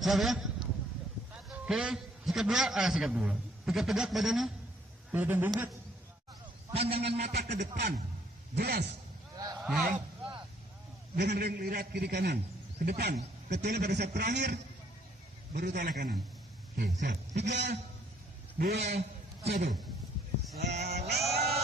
Siap ya? Oke, sikap dua. Tegak badannya. Badan bungkuk. Pandangan mata ke depan. Jelas. Ya. Jangan lihat kiri kanan. Ke depan. Kecuali pada saat terakhir baru tolak kanan. Oke, siap. 3, 2, 1. Salam.